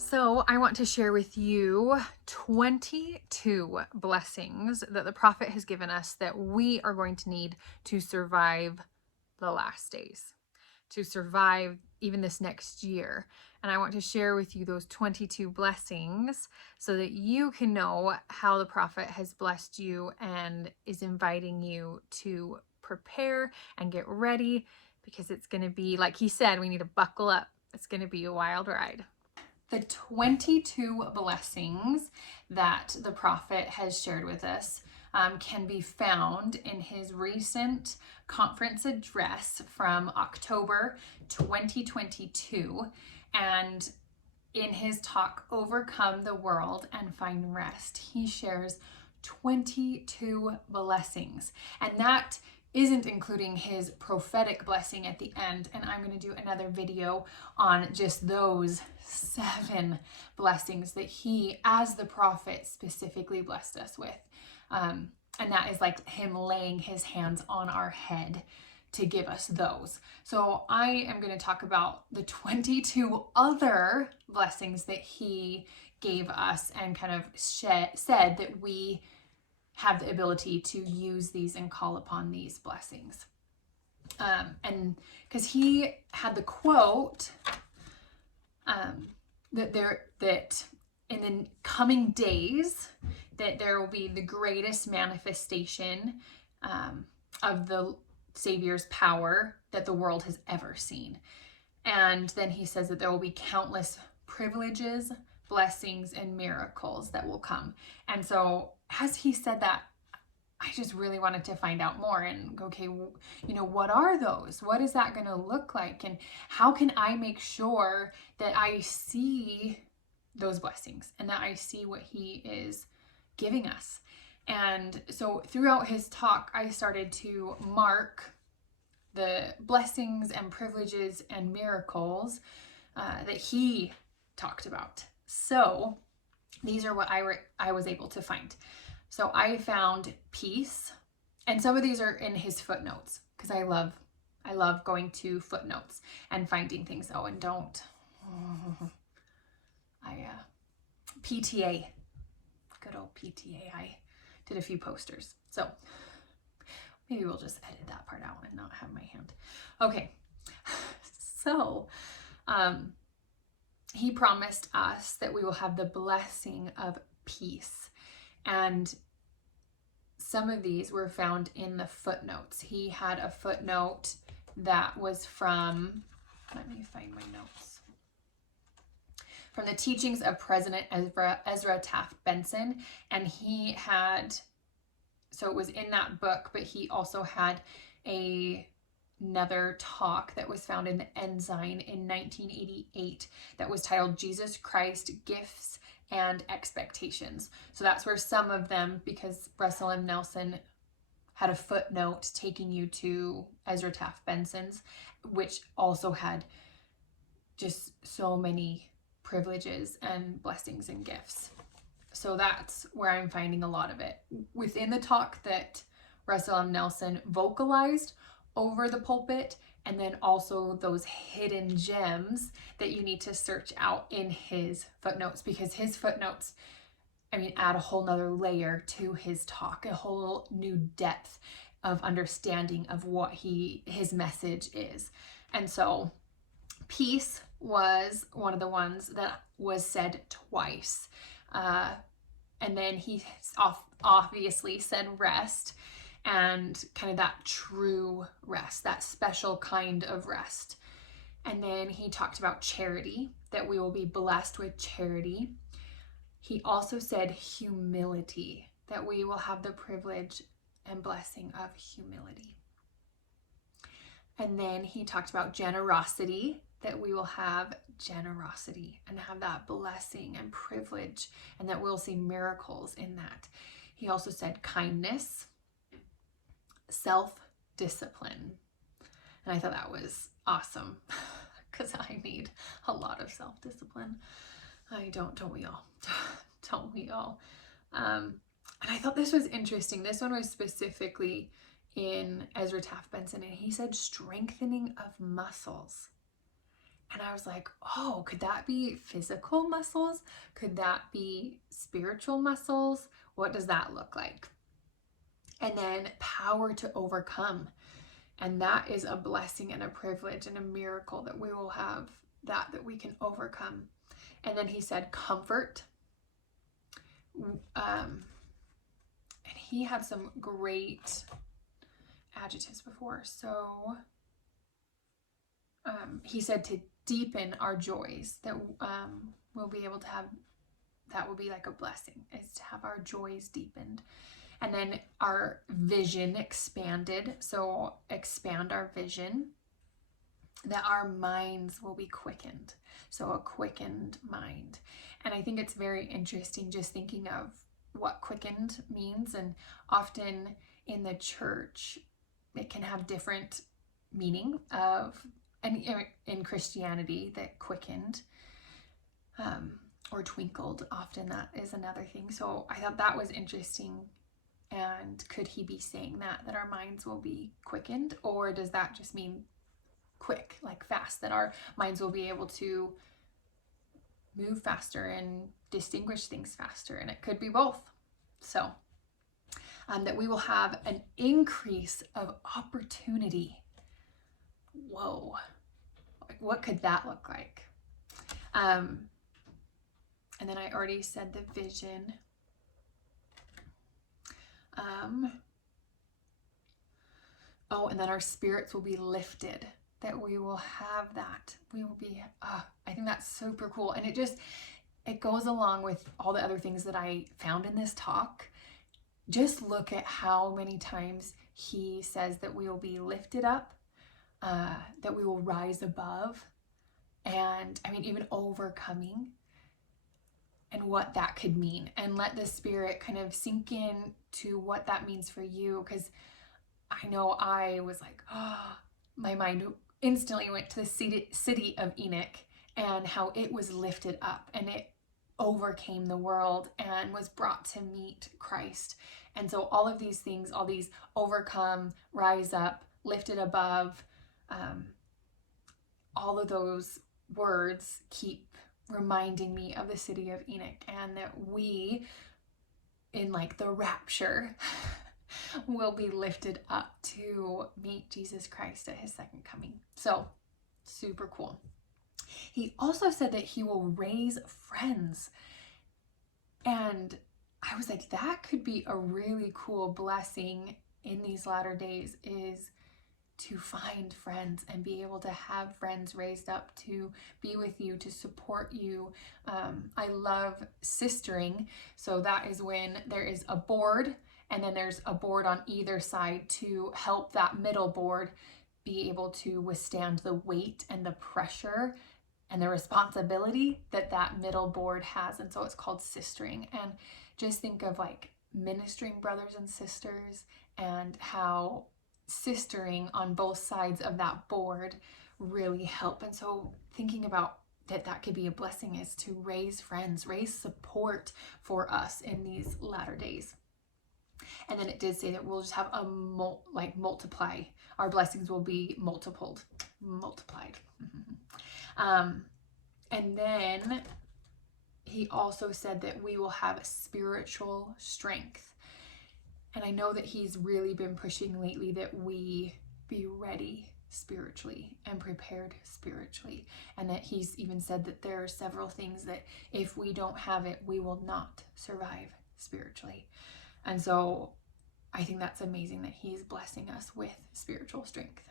So, I want to share with you 22 blessings that the prophet has given us that we are going to need to survive the last days, to survive even this next year. And I want to share with you those 22 blessings so that you can know how the prophet has blessed you and is inviting you to prepare and get ready, because it's going to be, like he said, we need to buckle up. It's going to be a wild ride. The 22 blessings that the prophet has shared with us can be found in his recent conference address from October 2022. And in his talk, Overcome the World and Find Rest, he shares 22 blessings. And that isn't including his prophetic blessing at the end. And I'm going to do another video on just those 7 blessings that he, as the prophet, specifically blessed us with. And that is like him laying his hands on our head to give us those. So I am going to talk about the 22 other blessings that he gave us and kind of said that we have the ability to use these and call upon these blessings. And because he had the quote that in the coming days that there will be the greatest manifestation of the Savior's power that the world has ever seen. And then he says that there will be countless privileges, blessings, and miracles that will come. And so as he said that, I just really wanted to find out more and go, okay, what are those? What is that going to look like? And how can I make sure that I see those blessings and that I see what he is giving us? And so throughout his talk, I started to mark the blessings and privileges and miracles that he talked about. So these are what I was able to find. So I found peace, and some of these are in his footnotes because I love going to footnotes and finding things. Oh, and don't PTA, good old PTA. I did a few posters, so maybe we'll just edit that part out and not have my hand. Okay, so he promised us that we will have the blessing of peace. And some of these were found in the footnotes. He had a footnote that was from, let me find my notes, from the teachings of President Ezra Taft Benson. And he had, so it was in that book, but he also had another talk that was found in the Ensign in 1988 that was titled Jesus Christ, Gifts and Expectations. So that's where some of them, because Russell M. Nelson had a footnote taking you to Ezra Taft Benson's, which also had just so many privileges and blessings and gifts. So that's where I'm finding a lot of it. Within the talk that Russell M. Nelson vocalized over the pulpit, and then also those hidden gems that you need to search out in his footnotes, because his footnotes, add a whole nother layer to his talk, a whole new depth of understanding of what his message is. And so peace was one of the ones that was said twice. And then he obviously said rest, and kind of that true rest, that special kind of rest. And then he talked about charity, that we will be blessed with charity. He also said humility, that we will have the privilege and blessing of humility. And then he talked about generosity, that we will have generosity and have that blessing and privilege, and that we'll see miracles in that. He also said kindness, self-discipline. And I thought that was awesome because I need a lot of self-discipline. Don't we all? Don't we all? And I thought this was interesting. This one was specifically in Ezra Taft Benson, and he said strengthening of muscles. And I was like, oh, could that be physical muscles? Could that be spiritual muscles? What does that look like? And then power to overcome. And that is a blessing and a privilege and a miracle that we will have, that we can overcome. And then he said comfort. And he had some great adjectives before. So he said to deepen our joys, that we'll be able to have, that will be like a blessing, is to have our joys deepened. And then our vision expanded. So expand our vision. That our minds will be quickened. So a quickened mind. And I think it's very interesting just thinking of what quickened means. And often in the church, it can have different meaning of, and in Christianity, that quickened or twinkled, often that is another thing. So I thought that was interesting. And could he be saying that our minds will be quickened? Or does that just mean quick, like fast, that our minds will be able to move faster and distinguish things faster? And it could be both. So that we will have an increase of opportunity. Whoa, like what could that look like? And then I already said the vision. Oh, and then our spirits will be lifted, that we will have that. We will be, I think that's super cool. And it goes along with all the other things that I found in this talk. Just look at how many times he says that we will be lifted up, that we will rise above, and I mean, even overcoming, and what that could mean. And let the Spirit kind of sink in to what that means for you. Because I know I was like, my mind instantly went to the city of Enoch and how it was lifted up and it overcame the world and was brought to meet Christ. And so all of these things, all these overcome, rise up, lifted above, all of those words keep reminding me of the city of Enoch, and that we, in like the rapture, will be lifted up to meet Jesus Christ at his second coming. So super cool. He also said that he will raise friends. And I was like, that could be a really cool blessing in these latter days, is to find friends and be able to have friends raised up to be with you, to support you. I love sistering. So that is when there is a board and then there's a board on either side to help that middle board be able to withstand the weight and the pressure and the responsibility that that middle board has. And so it's called sistering. And just think of like ministering brothers and sisters, and how sistering on both sides of that board really help. And so thinking about that could be a blessing, is to raise friends, raise support for us in these latter days. And then it did say that we'll just have a multiply. Our blessings will be multiplied. And then he also said that we will have spiritual strength. And I know that he's really been pushing lately that we be ready spiritually and prepared spiritually. And that he's even said that there are several things that if we don't have it, we will not survive spiritually. And so I think that's amazing that he's blessing us with spiritual strength.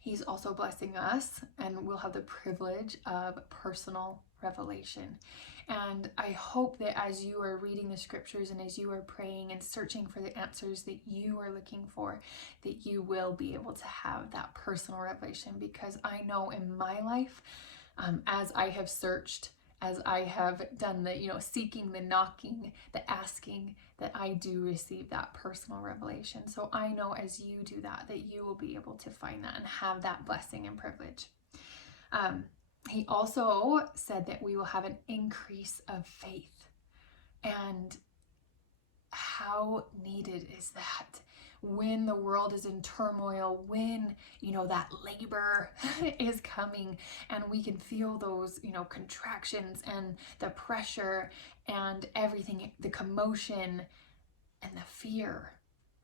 He's also blessing us, and we'll have the privilege of personal revelation. And I hope that as you are reading the scriptures and as you are praying and searching for the answers that you are looking for, that you will be able to have that personal revelation. Because I know in my life, as I have searched, as I have done the, seeking, the knocking, the asking, that I do receive that personal revelation. So I know as you do that you will be able to find that and have that blessing and privilege. He also said that we will have an increase of faith. And how needed is that? when the world is in turmoil, when, that labor is coming and we can feel those, contractions and the pressure and everything, the commotion and the fear.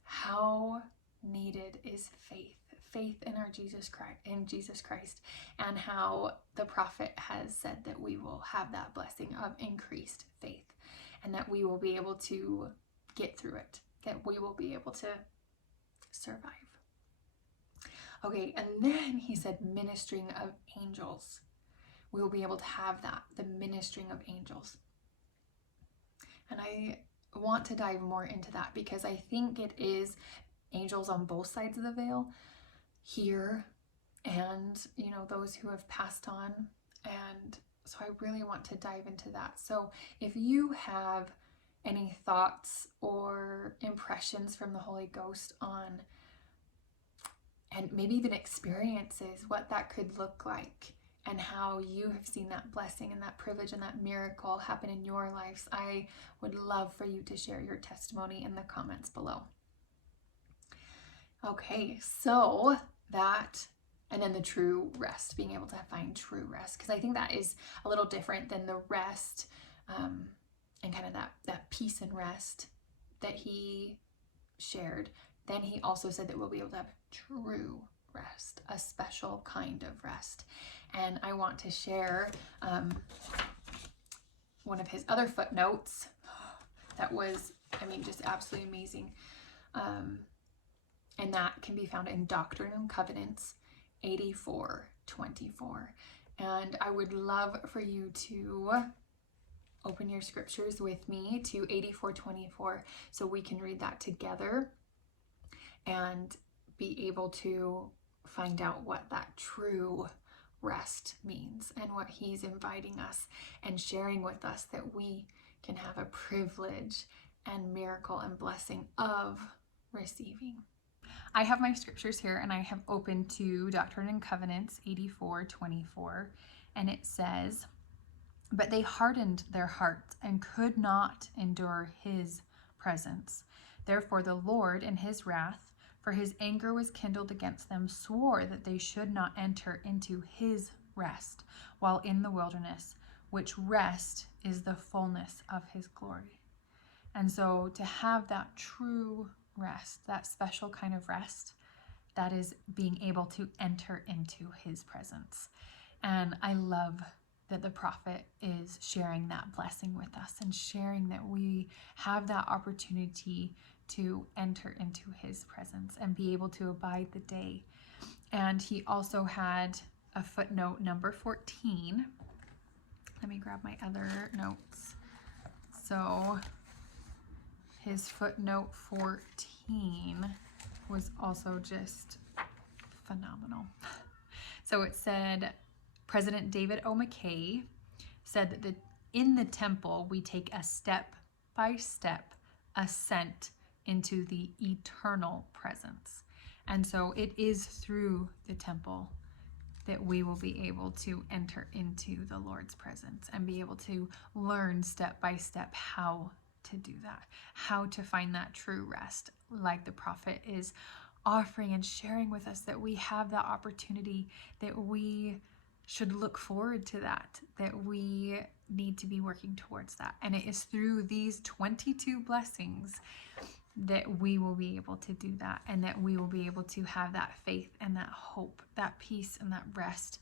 How needed is faith in our Jesus Christ, and how the prophet has said that we will have that blessing of increased faith, and that we will be able to get through it, that we will be able to survive. Okay, and then he said ministering of angels. We will be able to have that, the ministering of angels. And I want to dive more into that because I think it is angels on both sides of the veil, here and, those who have passed on. And so I really want to dive into that. So if you have any thoughts or impressions from the Holy Ghost on, and maybe even experiences, what that could look like and how you have seen that blessing and that privilege and that miracle happen in your lives, I would love for you to share your testimony in the comments below. Okay, so that, and then the true rest, being able to find true rest, because I think that is a little different than the rest and kind of that peace and rest that he shared. Then he also said that we'll be able to have true rest, a special kind of rest. And I want to share one of his other footnotes that was, just absolutely amazing. And that can be found in Doctrine and Covenants 84:24. And I would love for you to open your scriptures with me to 84:24 so we can read that together and be able to find out what that true rest means and what he's inviting us and sharing with us, that we can have a privilege and miracle and blessing of receiving. I have my scriptures here, and I have opened to Doctrine and Covenants 84:24, and it says, "But they hardened their hearts and could not endure his presence. Therefore the Lord in his wrath, for his anger was kindled against them, swore that they should not enter into his rest while in the wilderness, which rest is the fullness of his glory." And so to have that true rest, that special kind of rest, that is being able to enter into his presence. And I love that the prophet is sharing that blessing with us and sharing that we have that opportunity to enter into his presence and be able to abide the day. And he also had a footnote, number 14. Let me grab my other notes. So his footnote 14 was also just phenomenal. So it said, President David O. McKay said that in the temple, we take a step-by-step ascent into the eternal presence. And so it is through the temple that we will be able to enter into the Lord's presence and be able to learn step-by-step how to do that, how to find that true rest, like the prophet is offering and sharing with us, that we have that opportunity, that we should look forward to that we need to be working towards that. And it is through these 22 blessings that we will be able to do that, and that we will be able to have that faith and that hope, that peace and that rest,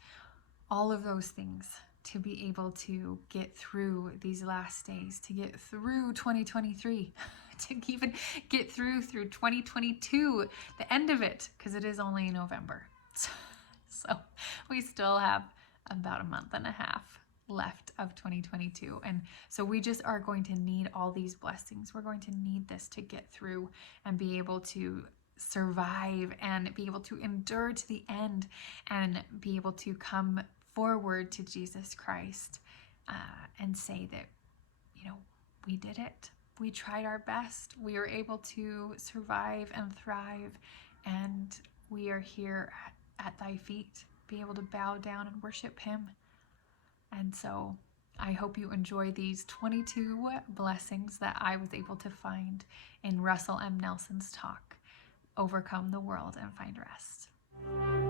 all of those things, to be able to get through these last days, to get through 2023, to even get through 2022, the end of it, because it is only November. So we still have about a month and a half left of 2022. And so we just are going to need all these blessings. We're going to need this to get through and be able to survive and be able to endure to the end and be able to come forward to Jesus Christ and say that, we did it. We tried our best. We were able to survive and thrive, and we are here at thy feet, be able to bow down and worship him. And so I hope you enjoy these 22 blessings that I was able to find in Russell M. Nelson's talk. overcome the world and find rest.